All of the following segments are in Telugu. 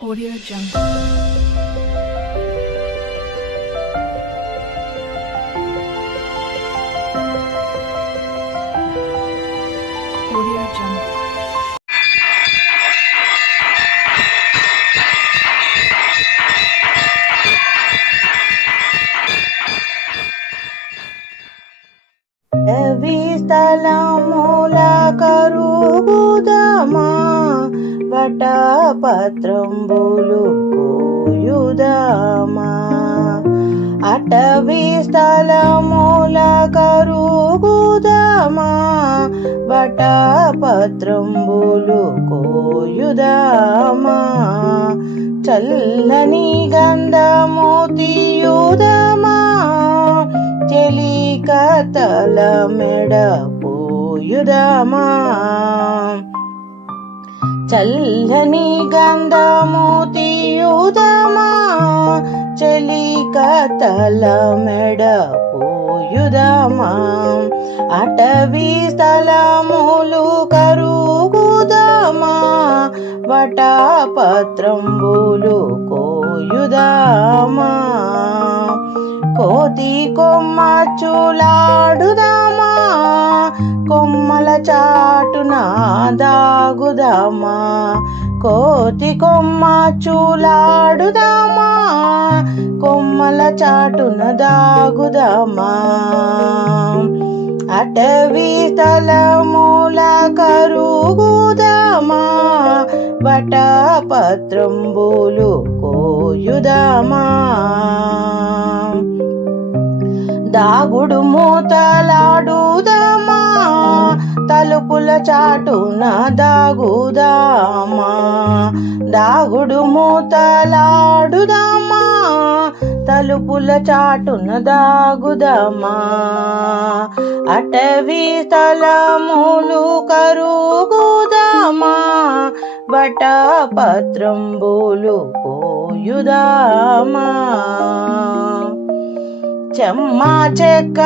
Audio Jungle. Audio Jungle. స్థలముల కరుగుదమా వటపత్రంబులు కోయుదమా అటవీ స్థలముల కరుగుదమా వటపత్రంబులు కోయుదమా చల్లని గంధము తీయుదమా చెలికతల మెడ పోయుదమా చల్లని గంధము తీయుదమా చెలికతల మెడ పోయుదమా అటవీ స్థలములు కరుగుదమా వటపత్రంబులు కోయుదమా కోతి కొమ్మ చూలాడుదామా కొమ్మల చాటున దాగుదామా కోతి కొమ్మ చూలాడుదామా కొమ్మల చాటున దాగుదామా అటవీ స్థలముల కరుగుదమా వటపత్రంబులు కోయుదమా దాగుడు మూతలాడుదమా తలుపుల చాటున దాగుదామా దాగుడు మూతలాడుదామా తలుపుల చాటున దాగుదామా అటవీ స్థలములు కరుగుదమా వటపత్రంబులు కోయుదమా చెమ్మ చెక్కలాడుదామా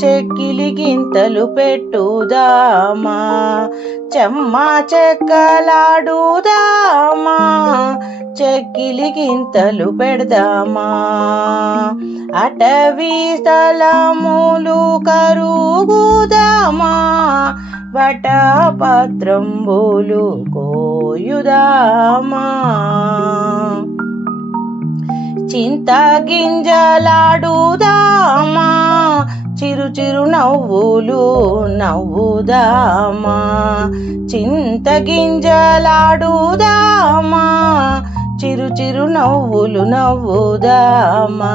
చెక్కిలి గింతలు పెట్టుదామా చెమ్మ చెక్కలాడుదామా చెక్కిలి గింతలు పెడదామా అటవీ స్థలములు కరుగుదమా వటపత్రంబులు కోయుదమా చింత గింజలాడుదామా చిరు చిరు నవ్వులు నవ్వుదామా చింత గింజలాడుదామా చిరు చిరు నవ్వులు నవ్వుదామా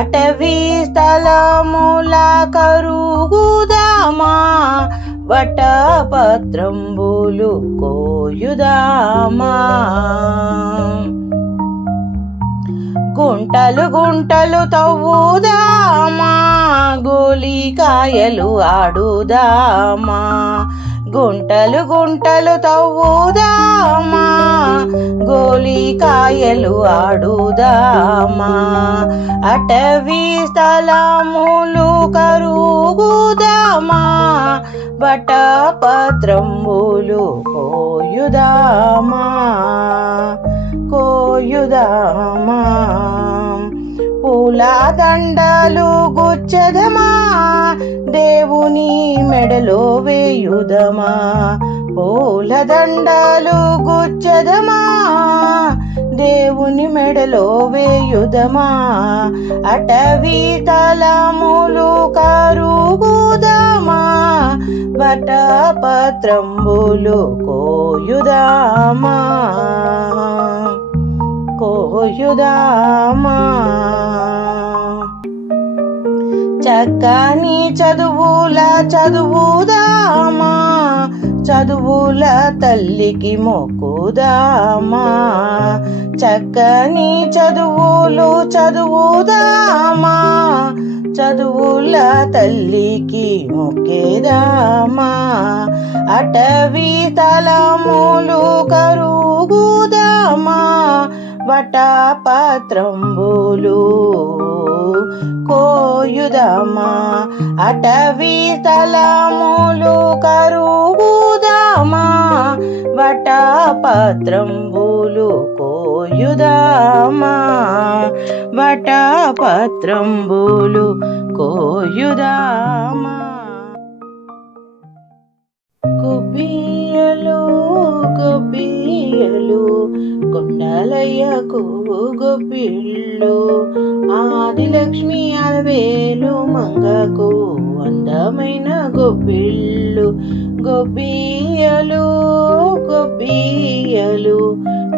అటవీ స్థలముల కరుగుదమా వటపత్రంబులు కోయుదమా గుంటలు గుంటలు తవ్వుదామా గోలికాయలు ఆడుదామా గుంటలు గుంటలు తవ్వుదామా గోలికాయలు ఆడుదామా అటవీ స్థలములు కరుగుదమా వటపత్రంబులు కోయుదమా కోయుదమా పూల దండలు గుచ్చదమా దేవుని మెడలో వేయుదమా పూల దండలు గుచ్చదమా దేవుని మెడలో వేయుదమా అటవీ స్థలములు కరుగుదమా వటపత్రంబులు కోయుదమా కోయుదమా చక్కని చదువుల చదువుదామా చదువుల తల్లికి మొక్కుదామా చక్కని చదువులు చదువుదామా చదువుల తల్లికి మొక్కేదామా అటవీ స్థలములు కరుగుదమా వటపత్రంబులు కోయుదమా అటవీ స్థలములు కరుగుదమా వటపత్రంబులు కోయుదమా వటపత్రంబులు కోయుదమా గొబ్బియలు గొబ్బియలు కొండలయ్యకు గొబ్బిళ్ళు ఆదిలక్ష్మి అలవేలు మంగకు అందమైన గొబ్బిళ్ళు గొబ్బియలు గొబ్బియలు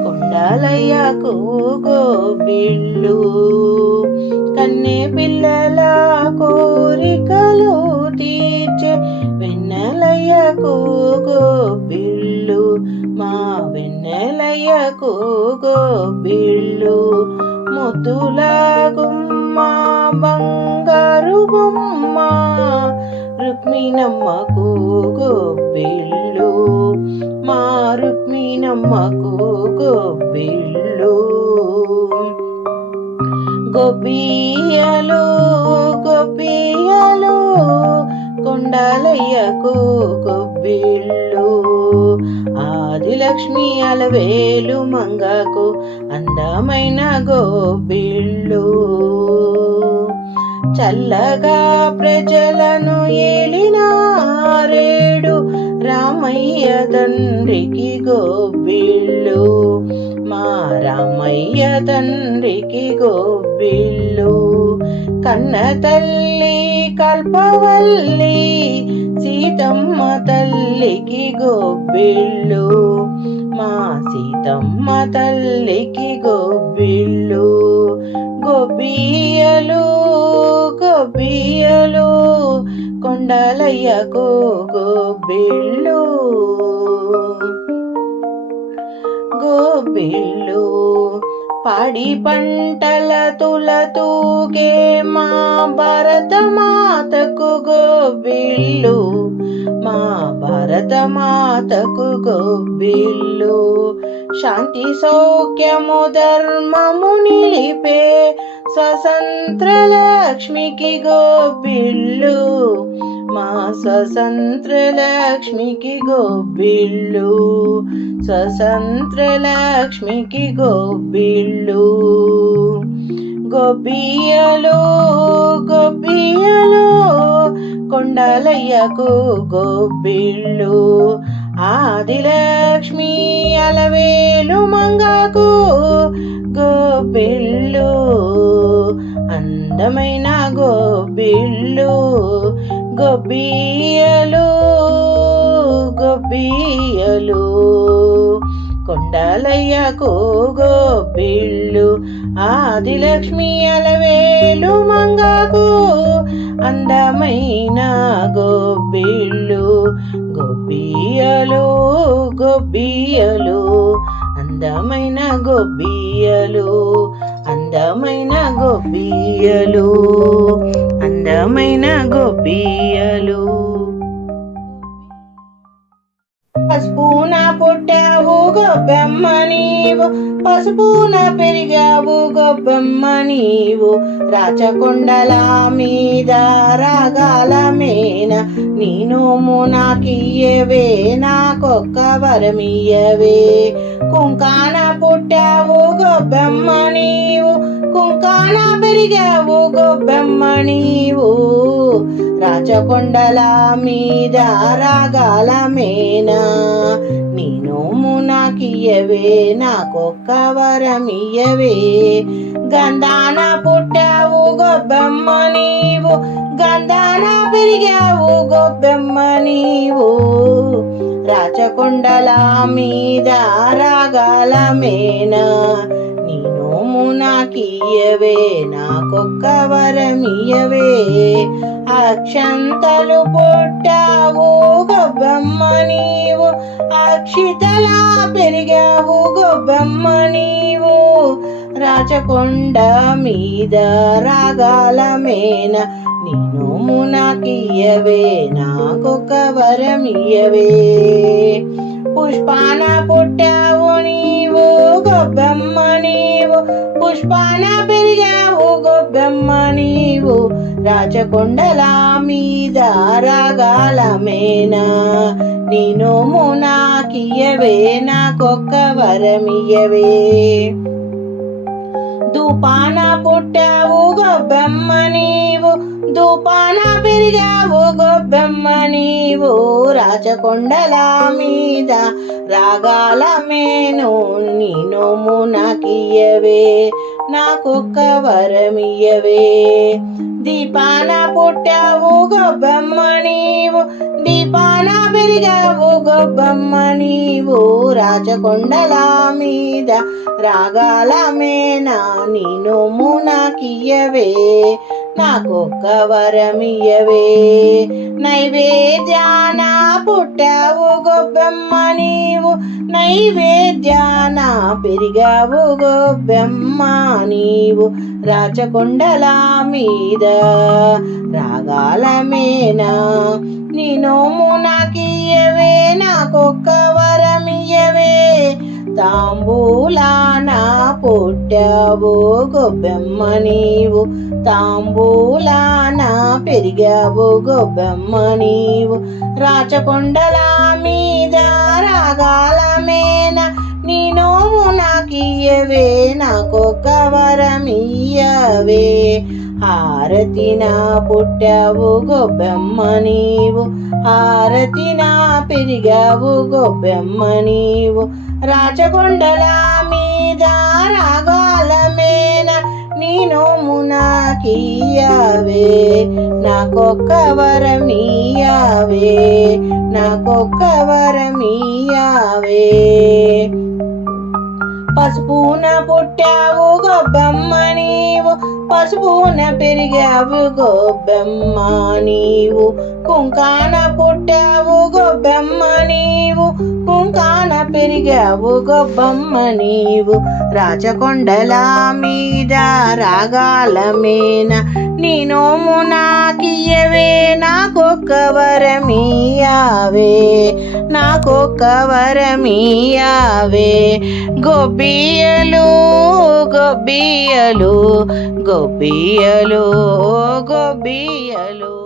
కొండలయ్యకు గొబ్బిళ్ళు కన్నె పిల్లల కోరికలు తీర్చే వెన్నెలయ్యకు గొబ్బిళ్ళు మా వెన్నెలయ్యకు గొబ్బిళ్ళు ముద్దుల గుమ్మ బంగారు బొమ్మ రుక్మిణమ్మకు గొబ్బిళ్ళు మా రుక్మిణమ్మకు గొబ్బిళ్ళు గొబ్బియలు గొబ్బియలు కొండలయ్యకు గొబ్బిళ్ళు ఆదిలక్ష్మి అలవేలు మంగకు అందమైన గొబ్బిళ్ళు చల్లగా ప్రజలను ఏలినారేడు రామయ్య తండ్రికి గొబ్బిళ్ళు మా రామయ్య తండ్రికి గొబ్బిళ్ళు కన్న తల్లి కల్పవల్లి సీతమ్మ తల్లికి గొబ్బిళ్ళు మా సీతమ్మ తల్లికి గొబ్బిళ్ళు గొబ్బియలు గొబ్బియలు కొండలయ్యకు గొబ్బిళ్ళు గొబ్బిళ్ళు పాడి పంటల తులతూగే మా భరత మాతకు గొబ్బిళ్ళు మా భరత మాతకు గొబ్బిళ్ళు శాంతి సౌఖ్యము ధర్మము నిలిపే స్వతంత్ర లక్ష్మికి గొబ్బిళ్ళు మా స్వతంత్ర లక్ష్మికి గొబ్బిళ్ళు స్వతంత్ర లక్ష్మికి గొబ్బిళ్ళు గొబ్బియలు గొబ్బియలు కొండలయ్యకు గొబ్బిళ్ళు ఆదిలక్ష్మి అలవేలు మంగకు గొబ్బిళ్ళు అందమైన గొబ్బిళ్ళు గొబ్బియలు గొబ్బియలు కొండలయ్యకు గొబ్బిళ్ళు ఆదిలక్ష్మి అలవేలు మంగకు అందమైన గొబ్బిళ్ళు గొబ్బియలు గొబ్బియలు అందమైన గొబ్బియలు అందమైన గొబ్బియలు అందమైన గొబ్బియలు పసుపున పుట్టావు గొబ్బెమ్మ నీవు పసుపున పెరిగావు గొబ్బెమ్మ నీవు రాచకొండల మీద రాగాల మేన నీ నోము నాకియ్యవే నాకొక్క వరమియ్యవే కుంకాన పుట్టావు గొబ్బెమ్మ నీవు కుంకాన పెరిగావు గొబ్బెమ్మ నీవు రాచకొండల మీద రాగాల మేనా నీ నోము నాకియ్యవే నాకొక్క వరమియ్యవే గంధాన పుట్టావు గొబ్బెమ్మ నీవు గంధాన పెరిగావు గొబ్బెమ్మ నీవు రాచకొండల మీద రాగాల మేనా నీ నోము నాకియ్యవే నాకొక్క వరమియ్యవే అక్షంతలు పుట్టావు గొబ్బెమ్మ నీవు అక్షితలా పెరిగావు గొబ్బెమ్మ నీవు రాచకొండ మీద రాగాల మేన నీ నోము నాకియ్యవే నాకొక్క వరమియ్యవే పుష్పాన పుట్టావు నీవు గొబ్బెమ్మ నీవు పుష్పాన పెరిగావు గొబ్బెమ్మ నీవు రాచకొండల మీద రాగాల మేనా నీ నోము నాకియ్యవే నాకొక్క వరమియ్యవే ధూపాన పుట్టావు గొబ్బెమ్మ నీవు ధూపాన పెరిగావు గొబ్బెమ్మ నీవు రాచకొండల మీద రాగాల మేను నీ నోము నాకియ్యవే నాకొక్క వరమియ్యవే దీపాన పుట్టావు గొబ్బెమ్మ నీవు దీపాన పెరిగావు గొబ్బెమ్మ నీవు రాచకొండల మీద రాగాల మేనా నీ నోము నాకియ్యవే నాకొక్క వరమియ్యవే నైవేద్యాన పుట్టావు గొబ్బెమ్మ నీవు నైవేద్యాన పెరిగావు గొబ్బెమ్మ నీవు రాచకొండల మీద రాగాల మేనా నీ నోము నాకియ్యవే నాకొక్క వరమియ్యవే తాంబూలాన పుట్టావు గొబ్బెమ్మ నీవు తాంబూలాన పెరిగావు గొబ్బెమ్మ నీవు రాచకొండల మీద రాగాల మేన నీ నోము నాకియ్యవే నాకొక్క వరమియ్యవే హారతిన పుట్టావు గొబ్బెమ్మ నీవు హారతిన పెరిగావు గొబ్బెమ్మ నీవు రాచకొండల మీద రాగాల మేన నీ నోము నాకియ్యవే నాకొక్క వరమియ్యవే నాకొక్క వరమియ్యవే పసుపున పుట్టావు గొబ్బెమ్మ నీవు పసుపున పెరిగావు గొబ్బెమ్మ నీవు కుంకాన పుట్టావు గొబ్బెమ్మ నీవు కుంకాన పెరిగావు గొబ్బెమ్మ నీవు రాచకొండల మీద రాగాల మేన నీ నోము నాకియ్యవే నాకొక్క వరమియ్యవే నాకొక్క వరమియ్యవే గొబ్బియలు గొబ్బియలు గొబ్బియలు గొబ్బియలు